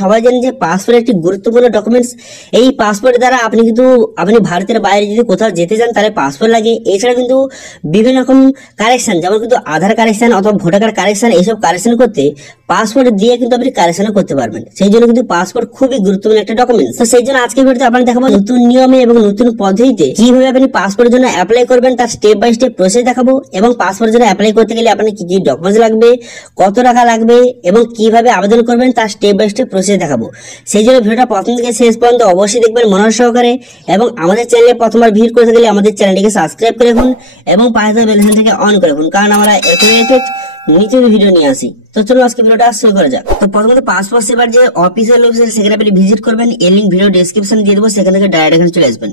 সবাই জানেন যে পাসপোর্ট একটি গুরুত্বপূর্ণ ডকুমেন্টস। এই পাসপোর্টের দ্বারা আপনি ভারতের বাইরে যদি কোথাও যেতে চান তাহলে পাসপোর্ট লাগে। এছাড়া কিন্তু বিভিন্ন রকম কারেকশন, যেমন কিন্তু আধার কারেকশন অথবা ভোটার কার্ড কারেকশন, এইসব কারেকশন করতে পাসপোর্ট দিয়ে কিন্তু আপনি কারেকশন করতে পারবেন। সেই জন্য কিন্তু পাসপোর্ট খুবই গুরুত্বপূর্ণ একটা ডকুমেন্টস। তো সেই জন্য আজকে ভিডিওতে আপনাকে দেখাবো নতুন নিয়মে এবং নতুন পদ্ধতিতে কিভাবে আপনি পাসপোর্টের জন্য অ্যাপ্লাই করবেন, তার স্টেপ বাই স্টেপ প্রসেস দেখাবো। এবং পাসপোর্টের জন্য অ্যাপ্লাই করতে গেলে আপনার কি কি ডকুমেন্টস লাগবে, কত টাকা লাগবে এবং কিভাবে আবেদন করবেন তার স্টেপ বাই স্টেপ প্রসেস দেখাবো। সেই জন্য ভিডিওটা প্রথম থেকে শেষ পর্যন্ত অবশ্যই দেখবেন মনোযোগ সহকারে। এবং আমাদের চ্যানেলে প্রথমবার ভিজিট করতে গেলে আমাদের চ্যানেলটিকে সাবস্ক্রাইব করে রাখুন এবং পাশে থাকা বেল আইকনটিকে অন করে রাখুন, কারণ আমরা এরকম নিচে ভিডিও নিয়ে আসি। তো চলো আজকে ভিডিওটা শুরু করা যাক। তো প্রথমত পাসপোর্ট সেবার যে অফিসিয়াল ওয়েবসাইট সেখানে আপনি ভিজিট করবেন, এর লিংক ভিডিও ডেসক্রিপশনে দিয়ে দেবো, সেখান থেকে ডাইরেক্ট এখানে চলে আসবেন।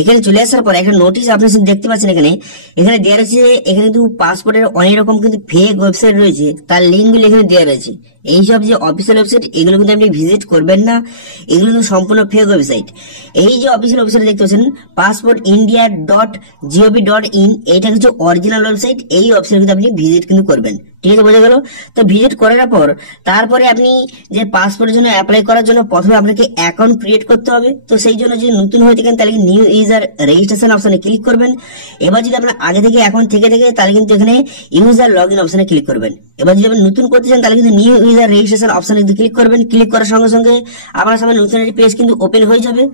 এখানে চলে আসার পর একটা নোটিশ আপনি দেখতে পাচ্ছেন এখানে দেওয়া রয়েছে। এখানে কিন্তু পাসপোর্টের অনেক রকম কিন্তু ফেক ওয়েবসাইট রয়েছে, তার লিঙ্কগুলো এখানে দেওয়া রয়েছে। এইসব যে অফিসিয়াল ওয়েবসাইট এগুলো কিন্তু আপনি ভিজিট করবেন না, এগুলো কিন্তু সম্পূর্ণ ফেক ওয়েবসাইট। এই যে অফিসিয়াল ওয়েবসাইট দেখতে পাচ্ছেন passportindia.gov.in, এইটা হচ্ছে অরিজিনাল ওয়েবসাইট। এই ওয়েবসাইট কিন্তু আপনি ভিজিট কিন্তু করবেন, ঠিক আছে, বোঝা গেল? তো ভিজিট করার পর তারপরে আপনি যে পাসপোর্টের জন্য অ্যাপ্লাই করার জন্য প্রথমে আপনাকে অ্যাকাউন্ট ক্রিয়েট করতে হবে। তো সেই জন্য যদি নতুন হয়ে থাকেন তাহলে নিউ ইউজার রেজিস্ট্রেশন অপশনে ক্লিক করবেন। এবার যদি আপনার আগে থেকে অ্যাকাউন্ট থেকে থাকে তাহলে কিন্তু এখানে ইউজার লগ ইন অপশনে ক্লিক করবেন। এবার যদি আপনি নতুন করতে চান তাহলে কিন্তু নিউ ইউজার রেজিস্ট্রেশন অপশনে ক্লিক করবেন। ক্লিক করার সঙ্গে সঙ্গে আপনার সামনে নতুন একটি পেজ কিন্তু ওপেন হয়ে যাবে।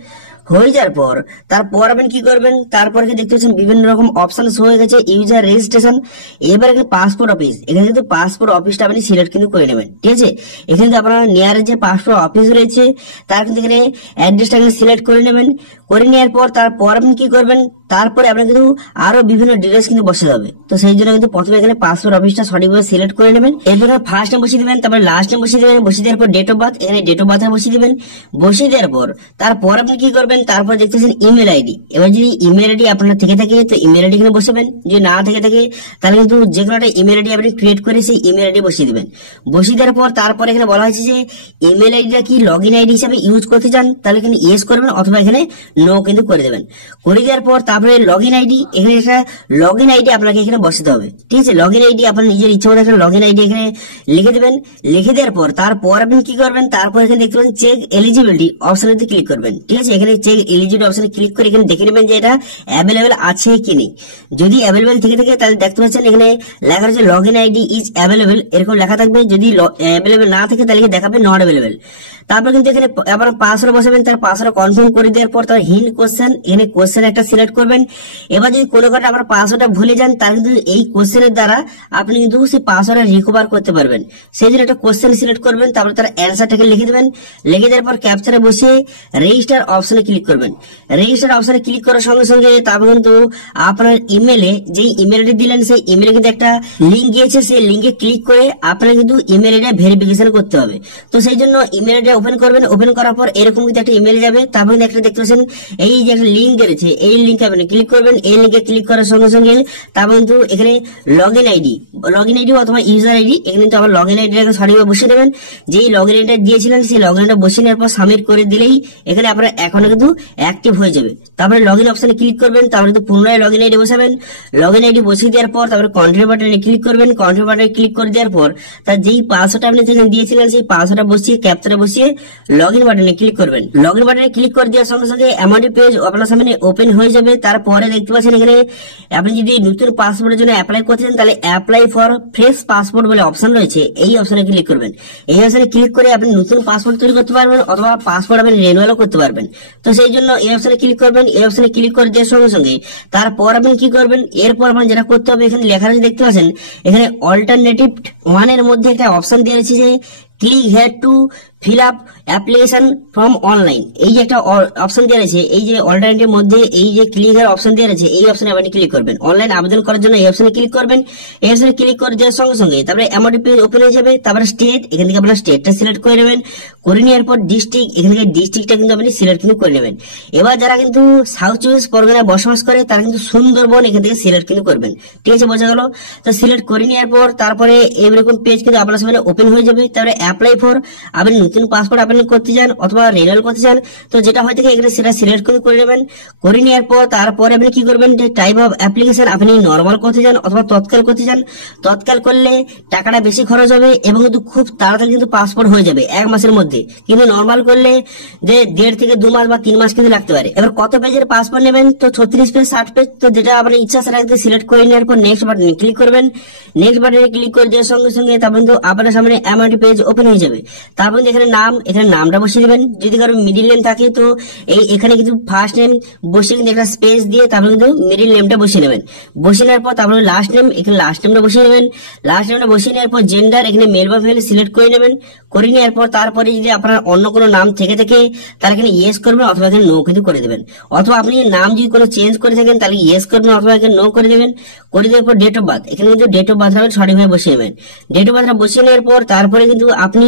হয়ে যাওয়ার পর তারপর আপনি কি করবেন, তারপরে দেখতে পাচ্ছেন বিভিন্ন রকম অপশন হয়ে গেছে ইউজার রেজিস্ট্রেশন। এবার এখানে পাসপোর্ট অফিস, এখানে কিন্তু পাসপোর্ট অফিসটা আপনি সিলেক্ট কিন্তু করে নেবেন, ঠিক আছে। এখানে কিন্তু আপনার নিয়ার যে পাসপোর্ট অফিস রয়েছে তার কিন্তু এখানে অ্যাড্রেসটা সিলেক্ট করে নেবেন। করে নেওয়ার পর তারপর আপনি কি করবেন, তারপরে আপনার কিন্তু আরো বিভিন্ন ডিটেলস কিন্তু বসে যাবে। তো সেই জন্য কিন্তু প্রথমে এখানে পাসপোর্ট অফিসটা সঠিকভাবে সিলেক্ট করে নেবেন। এরপর ফার্স্ট নেম বসিয়ে দিবেন, তারপর লাস্ট নেম বসিয়ে দিবেন। বসিয়ে দেওয়ার পর ডেট অফ বার্থ, এখানে ডেট অফ বার্থ বসিয়ে দিবেন। বসিয়ে দেওয়ার পর তারপর আপনি কি করবেন, তারপর দেখতেছেন ইমেল আইডি। এবার যদি ইমেল আইডি আপনার থেকে থাকে তো ইমেল আইডি এখানে বসাবেন, যদি না থেকে থাকে তাহলে কিন্তু যে কোনো একটা ইমেল আইডি আপনি ক্রিয়েট করে সেই ইমেল আইডি বসিয়ে দিবেন। বসিয়ে দেওয়ার পর তারপর এখানে বলা হয়েছে যে ইমেল আইডিটা কি লগ ইন আইডি হিসাবে ইউজ করতে চান, তাহলে এখানে ইয়েস করবেন অথবা এখানে নো কিন্তু করে দেবেন। করে দেওয়ার পর তারপরে লগ ইন আইডি, এখানে একটা লগ ইন আইডি আপনাকে এখানে বসাতে হবে, ঠিক আছে। লগ ইন আইডি আপনার নিজের ইচ্ছা মতো একটা লগ ইন আইডি এখানে লিখে দেবেন। লিখে দেওয়ার পর তারপর আপনি কি করবেন, তারপর এখানে দেখতে পাচ্ছেন চেক এলিজিবিলিটি অপশনে ক্লিক করবেন, ঠিক আছে। এখানে চেক এলিজিবিলিটি অপশনে ক্লিক করে এখানে দেখে নেবেন যে এটা অ্যাভেলেবেল আছে কি নেই। যদি অ্যাভেলেবেল থেকে থাকে তাহলে দেখতে পাচ্ছেন এখানে লেখা রয়েছে log in ID is available, এরকম লেখা থাকবে। যদি অ্যাভেলেবেল না থাকে তাহলে দেখাবে নট অ্যাভেলেবেল। তারপর কিন্তু এখানে আবার পাসওয়ার্ড বসাবেন, তার পাসওয়ার্ড কনফার্ম করে দেওয়ার পর তার হিন্ট কোশ্চেন, এখানে কোশ্চেন একটা সিলেক্ট করবেন। এবার যদি কোনো কারণে আপনার পাসওয়ার্ডটা ভুলে যান তাহলে কিন্তু এই কোশ্চেনের দ্বারা আপনি কিন্তু সেই পাসওয়ার্ডটা রিকভার করতে পারবেন। সেই জন্য একটা কোশ্চেন সিলেক্ট করবেন, তারপর তার অ্যান্সারটাকে লিখে দেবেন। লিখে দেওয়ার পর ক্যাপচারে বসে রেজিস্টার অপশনে ক্লিক করবেন। রেজিস্টার অপশনে ক্লিক করার সঙ্গে সঙ্গে তারপর কিন্তু আপনার ইমেলে যে ইমেল আইডি দিলেন সেই ইমেলে কিন্তু একটা লিঙ্ক গিয়েছে, সেই লিঙ্কে ক্লিক করে আপনার কিন্তু ইমেল আইডি ভেরিফিকেশন করতে হবে। তো সেই জন্য ইমেল আইডি ওপেন করবেন। ওপেন করার পর এরকম কিন্তু একটা ইমেল যাবে, তারপর একটা দেখতে পাচ্ছেন এই যে একটা লিঙ্ক রয়েছে, এই লিঙ্কে আপনি ক্লিক করবেন। এই লিঙ্কে ক্লিক করার সঙ্গে সঙ্গে তারপর কিন্তু এখানে লগ ইন আইডি অথবা ইউজার আইডি, এখানে কিন্তু আবার লগ ইন আইডিটাকে সঠিকভাবে বসিয়ে দেবেন। যেই লগ ইন আইডিটা দিয়েছিলেন সেই লগ ইনটা বসিয়ে নেওয়ার পর সাবমিট করে দিলেই এখানে আপনার অ্যাকাউন্ট কিন্তু অ্যাক্টিভ হয়ে যাবে। তারপরে লগ ইন অপশনে ক্লিক করবেন, তারপরে কিন্তু পুনরায় লগ ইন আইডি বসাবেন। লগ ইন আইডি বসিয়ে দেওয়ার পর তারপরে কন্টিনিউ বাটনে ক্লিক করবেন। কন্টিনিউ বাটনে ক্লিক করে দেওয়ার পর তার যেই পাসওয়ার্ডটা আপনি যেখানে দিয়েছিলেন সেই পাসওয়ার্ডটা বসিয়ে ক্যাপচারে বসিয়ে লগ ইন বাটনে ক্লিক করবেন। লগ ইন বাটনে ক্লিক করে দেওয়ার সঙ্গে সঙ্গে এমন পেজ আপনার সামনে ওপেন হয়ে যাবে। তারপরে দেখতে পাচ্ছেন এখানে আপনি যদি নতুন পাসপোর্টের জন্য অ্যাপ্লাই করছেন তাহলে অ্যাপ্লাই ফর ফ্রেশ পাসপোর্ট বলে অপশন রয়েছে, এই অপশনে ক্লিক করবেন। এই অপশনে ক্লিক করে আপনি নতুন পাসপোর্ট তৈরি করতে পারবেন অথবা পাসপোর্ট আপনি রিনিউয়ালও করতে পারবেন। তো সেই জন্য এই অপশনে ক্লিক করবেন। এই অপশনে ক্লিক করে দেওয়ার সঙ্গে সঙ্গে তারপর আপনি কি করবেন, এরপর আপনার যেটা করতে হবে এখানে লেখা রয়েছে দেখতে পাচ্ছেন এখানে অল্টারনেটিভ ওয়ানের মধ্যে একটা অপশন দেওয়া রয়েছে যে click here two fill up application from online, এই যে একটা অপশন দেওয়া রয়েছে, এই যে অল্টারনেটিভ মধ্যে এই যে ক্লিক হেয়ার অপশন দেওয়া রয়েছে এই অপশনে আপনি ক্লিক করবেন। অনলাইন আবেদন করার জন্য এই অপশনে ক্লিক করবেন। এই অপশনে ক্লিক করে দেওয়ার সঙ্গে সঙ্গে তারপরে এমআরটি পেজ ওপেন হয়ে যাবে। তারপরে স্টেট, এখান থেকে আপনার স্টেটটা সিলেক্ট করে নেবেন। করে নেওয়ার পর ডিস্ট্রিক্ট, এখান থেকে ডিস্ট্রিক্টটা কিন্তু আপনি সিলেক্ট কিন্তু করে নেবেন। এবার যারা কিন্তু সাউথ চব্বিশ পরগনায় বসবাস করে তারা কিন্তু সুন্দরবন এখান থেকে সিলেক্ট কিন্তু করবেন, ঠিক আছে, বোঝা গেল? তো সিলেক্ট করে নেওয়ার পর তারপরে এরকম পেজ কিন্তু আপনার সামনে ওপেন হয়ে যাবে। তারপরে অ্যাপ্লাই ফর আপনি নতুন পাসপোর্ট আপনি করতে চান অথবা রিনিউয়াল করতে চান, তো যেটা হয় থাকে এখানে সেটা সিলেক্ট করে নেবেন। করে নেওয়ার পর তারপরে আপনি কি করবেন, যে টাইপ অফ অ্যাপ্লিকেশন আপনি নর্মাল করতে চান অথবা তৎকাল করতে চান। তৎকাল করলে টাকাটা বেশি খরচ হবে এবং কিন্তু খুব তাড়াতাড়ি কিন্তু পাসপোর্ট হয়ে যাবে 1 মাসের মধ্যে। কিন্তু নর্মাল করলে যে 1.5 থেকে 2 মাস বা 3 মাস কিন্তু লাগতে পারে। এবার কত পেজের পাসপোর্ট নেবেন, তো 36 পেজ 60 পেজ, তো যেটা আপনার ইচ্ছা সেটা সিলেক্ট করে নেওয়ার পর নেক্সট বাটনে ক্লিক করবেন। নেক্সট বাটনে ক্লিক করে দেওয়ার সঙ্গে সঙ্গে তারপর কিন্তু আপনার সামনে এমআরটি পেজ ওপেন হয়ে যাবে। তারপর এখানে নাম, এখানে নামটা বসিয়ে দেবেন। যদি কারো মিডিল নেম থাকে তো এখানে কিন্তু ফার্স্ট নেম বসিয়ে কিন্তু একটা স্পেস দিয়ে তারপর কিন্তু মিডিল নেমটা বসিয়ে নেবেন। বসিয়ে নেওয়ার পর তারপরে লাস্ট নেম, এখানে লাস্ট নেমটা বসিয়ে নেবেন। লাস্ট নেমটা বসিয়ে নেওয়ার পর জেন্ডার এখানে মেল বা ফিমেল সিলেক্ট করে নেবেন। করে নেওয়ার পর তারপরে যদি আপনার অন্য কোনো নাম থেকে থাকে তাহলে এখানে ইয়েস করবেন অথবা এখানে নো কিন্তু করে দেবেন। অথবা আপনি নাম যদি কোনো চেঞ্জ করে থাকেন তাহলে ইয়েস করবেন অথবা এখানে নো করে দেবেন। করে দেওয়ার পর ডেট অফ বার্থ, এখানে কিন্তু ডেট অফ বার্থ সঠিকভাবে বসিয়ে নেবেন। ডেট অফ বার্থটা বসিয়ে নেওয়ার পর তারপরে কিন্তু আপনি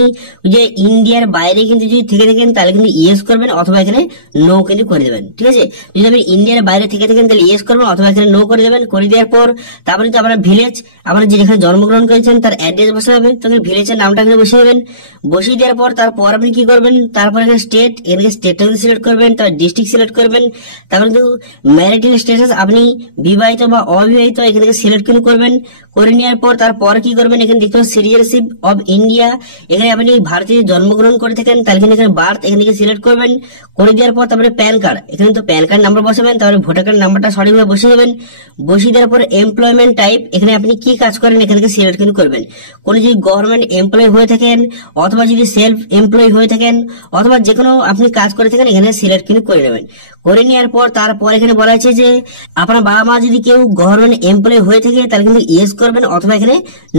যে ইন্ডিয়ার বাইরে কিন্তু যদি থেকে থাকেন তাহলে কিন্তু ইয়েস করবেন অথবা এখানে নো কিন্তু করে দেবেন। ঠিক আছে, যদি আপনি ইন্ডিয়ার বাইরে থেকে থাকেন তাহলে ইয়েস করবেন অথবা এখানে নো করে দেবেন। করে দেওয়ার পর তারপরে কিন্তু আপনার ভিলেজ, আপনার যেখানে জন্মগ্রহণ করেছেন তার অ্যাড্রেস বসাতে হবে, তখন ভিলেজের নামটা এখানে বসিয়ে দেবেন। বসিয়ে দেওয়ার পর তারপর আপনি কি করবেন, তারপর এখানে স্টেট, এখানে স্টেটটা সিলেক্ট করবেন, তার ডিস্ট্রিক্ট সিলেক্ট করবেন। তারপর কিন্তু ম্যারিটাল স্ট্যাটাস আপনি বিবাহিত বা অবিবাহিত এখানে সিলেক্ট কিন্তু করবেন। করে নেওয়ার পর তারপর কি করবেন, এখানে দেখতে পাচ্ছেন সিটিজেনশিপ অফ ইন্ডিয়া, এখানে আপনি ভারতীয় জন্মগ্রহণ করে থাকেন তাহলে কিন্তু এখানে বার্থ এখান থেকে সিলেক্ট করবেন। করে দেওয়ার পর তারপরে প্যান কার্ড, এখানে তো প্যান কার্ড নাম্বার বসাবেন, তারপরে ভোটার কার্ড নাম্বারটা সঠিকভাবে বসিয়ে দেবেন। বসিয়ে দেওয়ার পর এমপ্লয়মেন্ট টাইপ, এখানে আপনি কি কাজ করেন এখান থেকে সিলেক্ট কিন্তু করবেন। কোনো যদি গভর্নমেন্ট এমপ্লয় হয়ে থাকেন অথবা যদি সেলফ এমপ্লয় হয়ে থাকেন অথবা যে কোনো আপনি কাজ করে থাকেন এখানে সিলেক্ট কিন্তু করে নেবেন। করে নেওয়ার পর তারপর এখানে বলা হয়েছে যে আপনার বাবা মা যদি কেউ গভর্নমেন্ট এমপ্লয় হয়ে থাকে তাহলে কিন্তু ইয়েস করবেন অথবা এখানে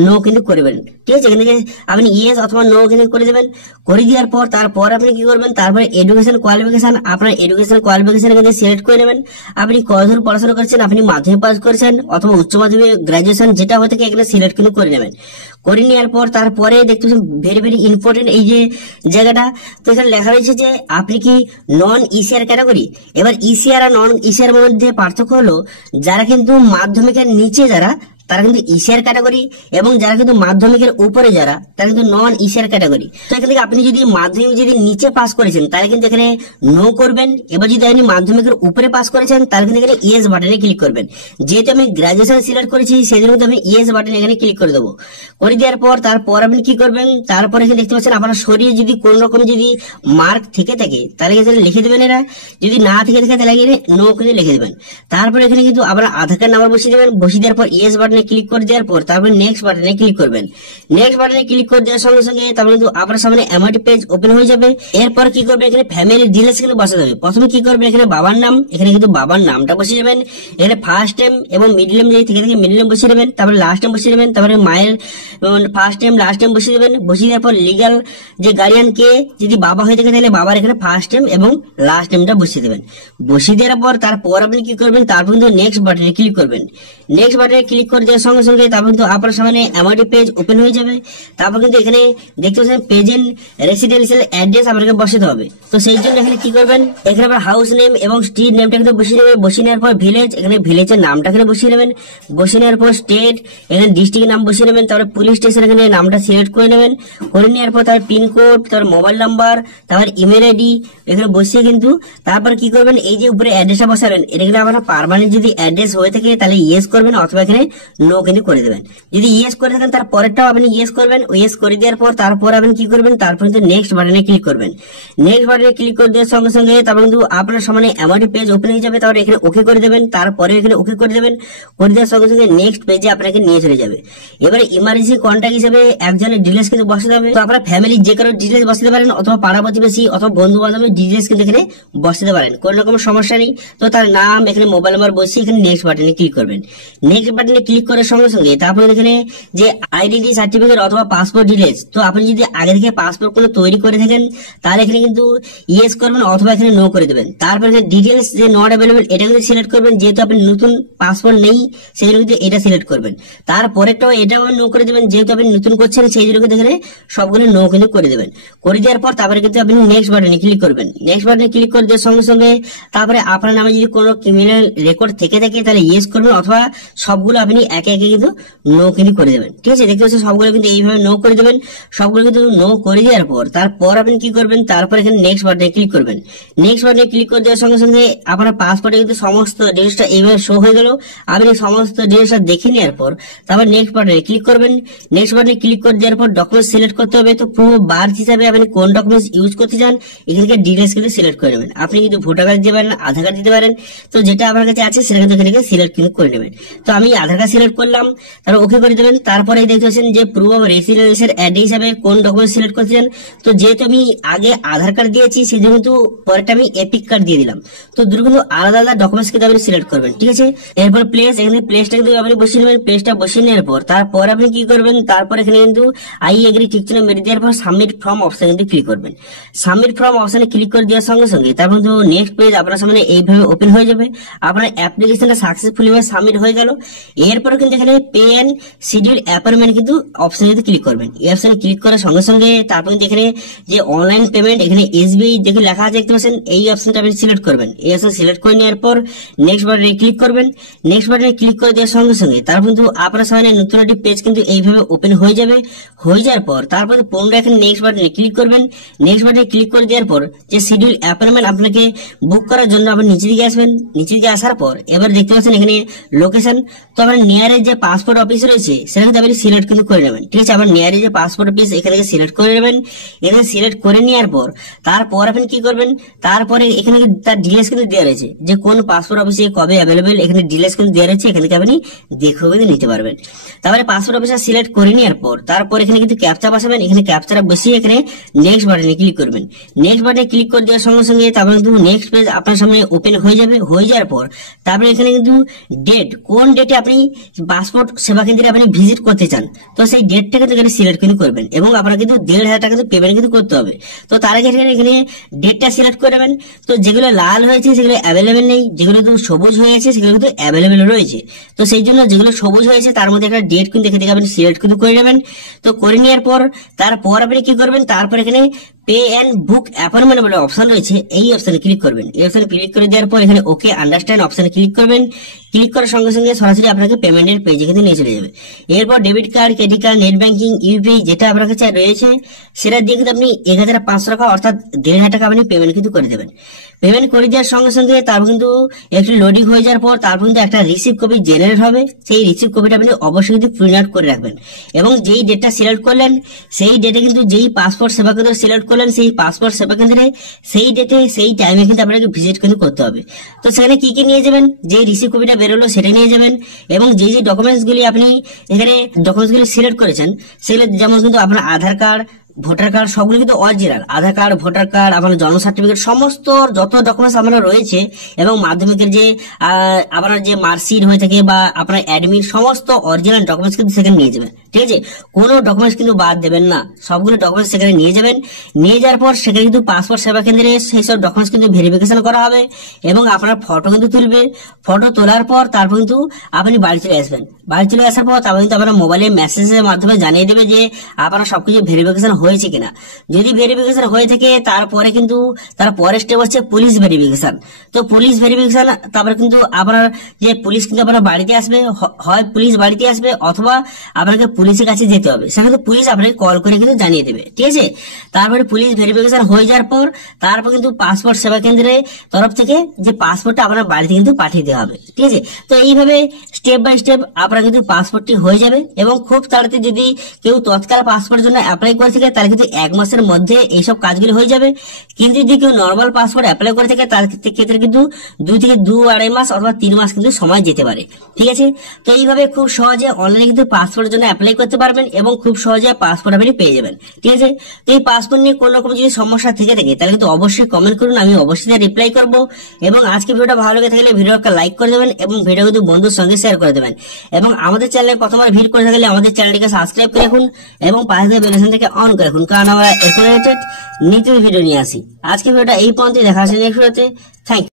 নো কিন্তু করবেন। ঠিক আছে, এখান থেকে আপনি ইয়েস অথবা নো কিন্তু করে দেবেন। করে দেওয়ার পর তারপর আপনি কি করবেন, তারপরে এডুকেশন কোয়ালিফিকেশন, আপনার এডুকেশন কোয়ালিফিকেশন এখানে সিলেক্ট করে নেবেন। আপনি কতদূর পড়াশোনা করছেন, আপনি মাধ্যমিক পাস করেছেন অথবা উচ্চ মাধ্যমিক গ্রাজুয়েশন যেটা হয়ে থাকে এখানে সিলেক্ট কিন্তু করে নেবেন। করে নেওয়ার পর তারপরে দেখতে পাচ্ছেন ভেরি ভেরি ইম্পর্টেন্ট এই যে জায়গাটা, তো এখানে লেখা রয়েছে যে আপনি কি নন ইসিআর ক্যাটাগরি। এবার ইসিআর আর নন ইসিআর মধ্যে পার্থক্য হলো যারা কিন্তু মাধ্যমিকের নিচে যারা তারা কিন্তু ইসিআর ক্যাটাগরি এবং যারা কিন্তু মাধ্যমিকের উপরে যারা তারা কিন্তু নন ইসিআর ক্যাটাগরি। তো এখান থেকে আপনি যদি মাধ্যমিক যদি নিচে পাস করেছেন তাহলে কিন্তু এখানে নো করবেন। এবার যদি আপনি মাধ্যমিকের উপরে পাস করেছেন তাহলে কিন্তু এখানে ইয়েস বাটনে ক্লিক করবেন। যেহেতু আমি গ্রাজুয়েশন সিলেক্ট করেছি সেই জন্য আমি ইয়েস বাটনে এখানে ক্লিক করে দেবো। করে দেওয়ার পর তারপর আপনি কি করবেন, তারপরে এখানে দেখতে পাচ্ছেন আপনার শরীরে যদি কোন রকম যদি মার্ক থেকে থাকে তাহলে এখানে লিখে দেবেন। এরা যদি না থেকে থাকে তাহলে এখানে নো করে লিখে দেবেন। তারপরে এখানে কিন্তু আপনার আধার কার্ড নাম্বার বসিয়ে দেবেন। বসিয়ে দেওয়ার পর ইয়েস বাটনে ক্লিক করে দেওয়ার পর তারপর নেক্সট বাটনে ক্লিক করবেন। নেক্সট বাটনে ক্লিক করে দেওয়ার সঙ্গে সঙ্গে তারপর কিন্তু আপনার সামনে এমআরটি পেজ ওপেন হয়ে যাবে। এরপর কি করবেন, এখানে ফ্যামিলি ডিটেইলস কিন্তু বসাতে হবে। প্রথমে কি করবেন, এখানে বাবার নাম, এখানে কিন্তু বাবার নামটা বসিয়ে যাবেন। এখানে ফার্স্ট নেম এবং মিডল নেম যদি থেকে থাকে মিডল নেম বসিয়ে দেবেন। তারপরে লাস্ট নেম বসিয়ে দেবেন। তারপরে মায়ের ফার্স্ট নেম লাস্ট নেম বসিয়ে দেবেন। বসিয়ে দেওয়ার পর লিগাল যে গার্ডিয়ান কে যদি বাবা হয়ে থাকে তাহলে বাবার এখানে ফার্স্ট নেম এবং লাস্ট নেমটা বসিয়ে দেবেন। বসিয়ে দেওয়ার পর তারপর আপনি কি করবেন, তারপর কিন্তু নেক্সট বাটনে ক্লিক করবেন। নেক্সট বাটনে ক্লিক করে দেওয়ার সঙ্গে সঙ্গে তারপর কিন্তু আপনার সামনে এমআরটি পেজ ওপেন হয়ে যাবে। তারপর কিন্তু এখানে দেখতে পাচ্ছেন প্রেজেন্ট রেসিডেন্সিয়াল অ্যাড্রেস আপনাকে বসাতে হবে। তো সেই জন্য এখানে কি করবেন, এখানে আবার হাউস নেম এবং স্ট্রিট নেমটা কিন্তু বসিয়ে নেবেন। বসিয়ে নেওয়ার পর ভিলেজ, এখানে ভিলেজের নামটা এখানে বসিয়ে নেবেন। বসিয়ে নেওয়ার পর স্টেট, এখানে ডিস্ট্রিক্টের নাম বসিয়ে নেবেন। তারপরে পুলিশ স্টেশন এখানে নামটা সিলেক্ট করে নেবেন। করে নেওয়ার পর তার পিনকোড, তার মোবাইল নাম্বার, তারপর ইমেল আইডি এখানে বসিয়ে কিন্তু তারপর কি করবেন, এই যে উপরে অ্যাড্রেসটা বসাবেন এটা কিন্তু আপনার পার্মানেন্ট যদি অ্যাড্রেস হয়ে থাকে তাহলে ইয়েস করবেন অথবা এখানে নো কিন্তু করে দেবেন। যদি ইয়েস করে থাকেন তার পরেরটাও আপনি ইয়েস করবেন। ইয়েস করে দেওয়ার পর তারপর আপনি কি করবেন, তারপর কিন্তু নেক্সট বাটনে ক্লিক করবেন। নেক্সট বাটনে ক্লিক করে দেওয়ার সঙ্গে সঙ্গে তারপর কিন্তু আপনার সামনে এমআরটি পেজ ওপেন হয়ে যাবে। তারপরে এখানে ওকে করে দেবেন। তারপরে এখানে ওকে করে দেবেন। করে দেওয়ার সঙ্গে সঙ্গে নেক্সট পেজে আপনাকে নিয়ে চলে যাবে। এবারে ইমার্জেন্সি কন্ট্যাক্ট হিসেবে একজনের ডিটেলস কিন্তু বসাতে হবে। তো আপনার ফ্যামিলির যে কারো ডিটেলস বসাতে পারেন অথবা পাড়া প্রতিবেশী অথবা বন্ধু বান্ধবের ডিটেলস কিন্তু এখানে বসাতে পারেন, কোনো রকম সমস্যা নেই। তো তার নাম এখানে মোবাইল নাম্বার বসিয়ে এখানে নেক্সট বাটনে ক্লিক করবেন। নেক্সট বাটনে ক্লিক করার সঙ্গে সঙ্গে তারপরে এখানে যে আইডেন্টি সার্টিফিকেট অথবা পাসপোর্ট ডিটেলস, তো আপনি যদি আগে থেকে পাসপোর্ট কোনো তৈরি করে থাকেন তাহলে এখানে কিন্তু ইয়েস করবেন অথবা এখানে নো করে দেবেন। তারপর এখানে ডিটেলস যে নট অ্যাভেলেবল এটা কিন্তু সিলেক্ট করবেন, যেহেতু আপনি নতুন পাসপোর্ট নেই সেই জন্য কিন্তু এটা সিলেক্ট করবেন। তারপরেটাও এটাও নো করে দেবেন, যেহেতু আপনি নতুন করছেন সেই জন্য কিন্তু এখানে সবগুলো নো কিন্তু করে দেবেন। করে দেওয়ার পর তারপরে কিন্তু আপনি নেক্সট বাটনে ক্লিক করবেন। নেক্সট বাটনে ক্লিক করে দেওয়ার সঙ্গে সঙ্গে তারপরে আপনার নামে যদি কোনো ক্রিমিনাল রেকর্ড থেকে থাকে তাহলে ইয়েস করবেন অথবা সবগুলো আপনি একে একে কিন্তু নো কিন্তু করে দেবেন। ঠিক আছে, দেখতে পাচ্ছেন সবগুলো কিন্তু এইভাবে নো করে দেবেন। সবগুলো কিন্তু নো করে দেওয়ার পর তারপর আপনি কি করবেন, তারপর এখানে নেক্সট বাটনে ক্লিক করবেন। নেক্সট বাটনে ক্লিক করে দেওয়ার সঙ্গে সঙ্গে আপনার পাসপোর্টে কিন্তু সমস্ত ডিটেলসটা এইভাবে শো হয়ে গেল। আপনি সমস্ত ডিটেলসটা দেখে নেওয়ার পর তারপর নেক্সট বাটনে ক্লিক করবেন। নেক্সট বাটনে ক্লিক করে দেওয়ার পর ডকুমেন্ট সিলেক্ট করতে হবে। তো প্রুফ অফ বার্থ হিসাবে আপনি কোন ডকুমেন্টস ইউজ করতে চান এখানে ডিটেলস কিন্তু সিলেক্ট করে নেবেন। আপনি কিন্তু ভোটার কার্ড দিতে পারেন, আধার কার্ড দিতে পারেন। তো যেটা আপনার কাছে আছে সেটা কিন্তু এখানে সিলেক্ট কিন্তু করে নেবেন। তো আমি আধার কার্ড সিলেক্ট করলাম, তারপর ওকে করে দেবেন। তারপরে দেখতে পাচ্ছেন যে প্রুফ অফ রেসিডেন্সের অ্যাড হিসাবে কোন ডকুমেন্ট সিলেক্ট করতে চান। তো যেহেতু আমি আগে আধার কার্ড দিয়েছি সেই জন্য কিন্তু পরেরটা আমি এপিক কার্ড দিয়ে দিলাম। তো দুটো কিন্তু আলাদা আলাদা ডকুমেন্টস কিন্তু আপনি সিলেক্ট করবেন। ঠিক আছে, এরপর প্লেস, এখানে প্লেসটা কিন্তু আপনি বসিয়ে নেবেন। প্লেসটা বসিয়ে নেওয়ার পর তারপর আপনি কি করবেন, তারপর এখানে কিন্তু আই এগ্রি ঠিক চিহ্ন মেরে দেওয়ার পর সাবমিট ফর্ম অপশন কিন্তু ক্লিক করবেন। সাবমিট ফর্ম অপশনে ক্লিক করে দেওয়ার সঙ্গে সঙ্গে তারপর কিন্তু নেক্সট পেজ আপনার সামনে এইভাবে ওপেন হয়ে যাবে। আপনার অ্যাপ্লিকেশনটা সাকসেসফুলি ভাবে সাবমিট হয়ে গেল। এরপর কিন্তু এখানে পে এন্ড শিডিউল অ্যাপয়েন্টমেন্ট কিন্তু অপশনে কিন্তু ক্লিক করবেন। এই অপশনে ক্লিক করার সঙ্গে সঙ্গে তারপর কিন্তু এখানে যে অনলাইন পেমেন্ট এখানে এসবিআই দেখে লেখা আছে দেখতে পাচ্ছেন, এই অপশনটা আপনি সিলেক্ট করবেন। এই অপশন সিলেক্ট করে নেওয়ার পর নেক্সট বাটনে ক্লিক করবেন। নেক্সট বাটনে ক্লিক করে দেওয়ার সঙ্গে সঙ্গে তারপর কিন্তু আপনার সামনে নতুন একটি পেজ কিন্তু এইভাবে ওপেন হয়ে যাবে। হয়ে যাওয়ার পর তারপর পুনরায় এখানে নেক্সট বাটনে ক্লিক করবেন। নেক্সট বাটনে ক্লিক করে দেওয়ার পর যে শিডিউল অ্যাপয়েন্টমেন্ট আপনাকে বুক করার জন্য আপনি নিচে দিকে আসবেন। নিচে দিকে আসার পর এবার দেখতে পাচ্ছেন এখানে লোকেশন। তো আপনার নিয়ারের যে পাসপোর্ট অফিস রয়েছে সেটা কিন্তু আপনি সিলেক্ট কিন্তু করে নেবেন। ঠিক আছে, আপনার নিয়ারের যে পাসপোর্ট অফিস এখানে সিলেক্ট করে নেবেন। এখানে সিলেক্ট করে নেওয়ার পর তারপর আপনি কি করবেন, তারপরে এখানে তার ডিটেলস কিন্তু দেওয়া রয়েছে যে কোন পাসপোর্ট অফিসে কবে অ্যাভেলেবেল, এখানে ডিটেলস কিন্তু দেওয়া রয়েছে। এখান থেকে আপনি দেখেও কিন্তু নিতে পারবেন। তারপরে পাসপোর্ট অফিসার সিলেক্ট করে নেওয়ার পর তারপর এখানে কিন্তু ক্যাপচা বসাবেন। এখানে ক্যাপচাটা বসিয়ে এখানে নেক্সট বাটনে ক্লিক করবেন। নেক্সট বাটনে ক্লিক করে দেওয়ার সঙ্গে সঙ্গে তারপরে কিন্তু নেক্সট পেজ আপনার সামনে ওপেন হয়ে যাবে। হয়ে যাওয়ার পর তারপরে এখানে কিন্তু ডেট, কোন ডেটে আপনি পাসপোর্ট সেবা কেন্দ্রে আপনি ভিজিট করতে চান তো সেই ডেটটা কিন্তু এখানে সিলেক্ট কিন্তু করবেন এবং আপনার কিন্তু 1,500 টাকা কিন্তু পেমেন্ট কিন্তু করতে হবে। তো তার আগে এখানে ডেটটা সিলেক্ট করে নেবেন। তো যেগুলো লাল হয়েছে সেগুলো অ্যাভেলেবেল নেই, যেগুলো কিন্তু সবুজ হয়ে আছে সেগুলো কিন্তু অ্যাভেলেবেল রয়েছে। তো সেই জন্য যেগুলো সবুজ হয়েছে তার মধ্যে একটা ডেট কিন্তু এখান থেকে আপনি সিলেক্ট কিন্তু করে নেবেন। তো করে নেওয়ার পর তারপর আপনি কি করবেন, তারপর এখানে পে এন্ড বুক অ্যাপয়েন্টমেন্ট বলে অপশন রয়েছে, এই অপশনে ক্লিক করবেন। এই অপশনে ক্লিক করে দেওয়ার পর এখানে ওকে আন্ডারস্ট্যান্ড অপশনে ক্লিক করবেন। ক্লিক করার সঙ্গে সঙ্গে সরাসরি আপনাকে পেমেন্টের পেজে কিন্তু নিয়ে চলে যাবে। এরপর debit card, credit card, net banking, UPI যেটা আপনার কাছে রয়েছে সেটা দিয়ে কিন্তু আপনি 1,500 টাকা অর্থাৎ 1,500 টাকা আপনি পেমেন্ট কিন্তু করে দেবেন। পেমেন্ট করে দেওয়ার সঙ্গে সঙ্গে তারপর কিন্তু একটু লোডিং হয়ে যাওয়ার পর তারপর কিন্তু একটা রিসিভ কপি জেনারেট হবে। সেই রিসিভ কপিটা আপনি অবশ্যই কিন্তু প্রিন্ট আউট করে রাখবেন এবং যেই ডেটটা সিলেক্ট করলেন সেই ডেটে কিন্তু যেই পাসপোর্ট সেবা কেন্দ্র সিলেক্ট করলেন সেই পাসপোর্ট সেবা কেন্দ্রে সেই ডেটে সেই টাইমে কিন্তু আপনাকে ভিজিট কিন্তু করতে হবে। তো সেখানে কি কি নিয়ে যাবেন, যে রিসিভ কপিটা বেরোলো সেটা নিয়ে যাবেন এবং যে যে ডকুমেন্টস গুলি আপনি এখানে ডকুমেন্টস গুলি সিলেক্ট করেছেন সেগুলো যেমন কিন্তু আপনার আধার কার্ড, ভোটার কার্ড সবগুলো কিন্তু অরিজিনাল। আধার কার্ড, ভোটার কার্ড, আপনার জন্ম সার্টিফিকেট সমস্ত যত ডকুমেন্টস আপনার রয়েছে এবং মাধ্যমিকের যে আপনার যে মার্কশিট হয়ে থাকে বা আপনার অ্যাডমিট সমস্ত অরিজিনাল ডকুমেন্টস কিন্তু সেখানে নিয়ে যাবেন। ঠিক আছে, কোনো ডকুমেন্টস কিন্তু বাদ দেবেন না, সবগুলো ডকুমেন্টস সেখানে নিয়ে যাবেন। নিয়ে যাওয়ার পর সেখানে কিন্তু পাসপোর্ট সেবা কেন্দ্রে সেই সব ডকুমেন্টস কিন্তু ভেরিফিকেশন করা হবে এবং আপনার ফটো কিন্তু তুলবে। ফটো তোলার পর তারপর কিন্তু আপনি বাড়ি চলে আসবেন। বাড়ি চলে আসার পর তারপর কিন্তু আপনার মোবাইলে মেসেজের মাধ্যমে জানিয়ে দেবে যে আপনার সবকিছু ভেরিফিকেশন হয়েছে কিনা। যদি ভেরিফিকেশন হয়ে থাকে তারপরে কিন্তু তার পরের স্টেপ হচ্ছে পুলিশ ভেরিফিকেশন। তো পুলিশ ভেরিফিকেশন তারপরে কিন্তু আপনার যে পুলিশ কিন্তু আপনার বাড়িতে আসবে, হয় পুলিশ বাড়িতে আসবে অথবা আপনাকে পুলিশের কাছে যেতে হবে। সেখানে পুলিশ আপনাকে কল করে কিন্তু জানিয়ে দেবে। ঠিক আছে, তারপরে পুলিশ ভেরিফিকেশন হয়ে যাওয়ার পর তারপর কিন্তু পাসপোর্ট সেবা কেন্দ্রের তরফ থেকে যে পাসপোর্টটা আপনার বাড়িতে কিন্তু পাঠিয়ে দেওয়া হবে। ঠিক আছে, তো এইভাবে স্টেপ বাই স্টেপ আপনার কিন্তু পাসপোর্টটি হয়ে যাবে এবং খুব তাড়াতাড়ি যদি কেউ তৎকাল পাসপোর্টের জন্য অ্যাপ্লাই করে থাকে তাহলে কিন্তু 1 মাসের মধ্যে এইসব কাজগুলি হয়ে যাবে। কিন্তু যদি কেউ নর্মাল পাসপোর্ট অ্যাপ্লাই করে থাকে তার ক্ষেত্রে কিন্তু 2 থেকে 2-2.5 মাস অথবা 3 মাস কিন্তু সময় যেতে পারে। ঠিক আছে, তো এইভাবে খুব সহজে অনলাইনে কিন্তু পাসপোর্টের জন্য অ্যাপ্লাই করতে পারবেন এবং খুব সহজে পাসপোর্ট আপনি পেয়ে যাবেন। ঠিক আছে, তো এই পাসপোর্ট নিয়ে কোনো রকম যদি সমস্যা থেকে থাকে তাহলে কিন্তু অবশ্যই কমেন্ট করুন, আমি অবশ্যই রিপ্লাই করব। এবং আজকে ভিডিওটা ভালো লেগে থাকলে ভিডিওটা লাইক করে দেবেন এবং ভিডিও কিন্তু বন্ধুর সঙ্গে শেয়ার করে দেবেন এবং আমাদের চ্যানেলে প্রথমবার ভিজিট করে থাকলে আমাদের চ্যানেলটিকে সাবস্ক্রাইব করে রাখুন এবং পাশে বেল আইকনটাকে অন করে রাখুন, কারণ আমরা নিত্য ভিডিও নিয়ে আসি। আজকে ভিডিওটা এই পর্যন্ত, দেখা হচ্ছে নেক্সট ভিডিওতে। Thank you.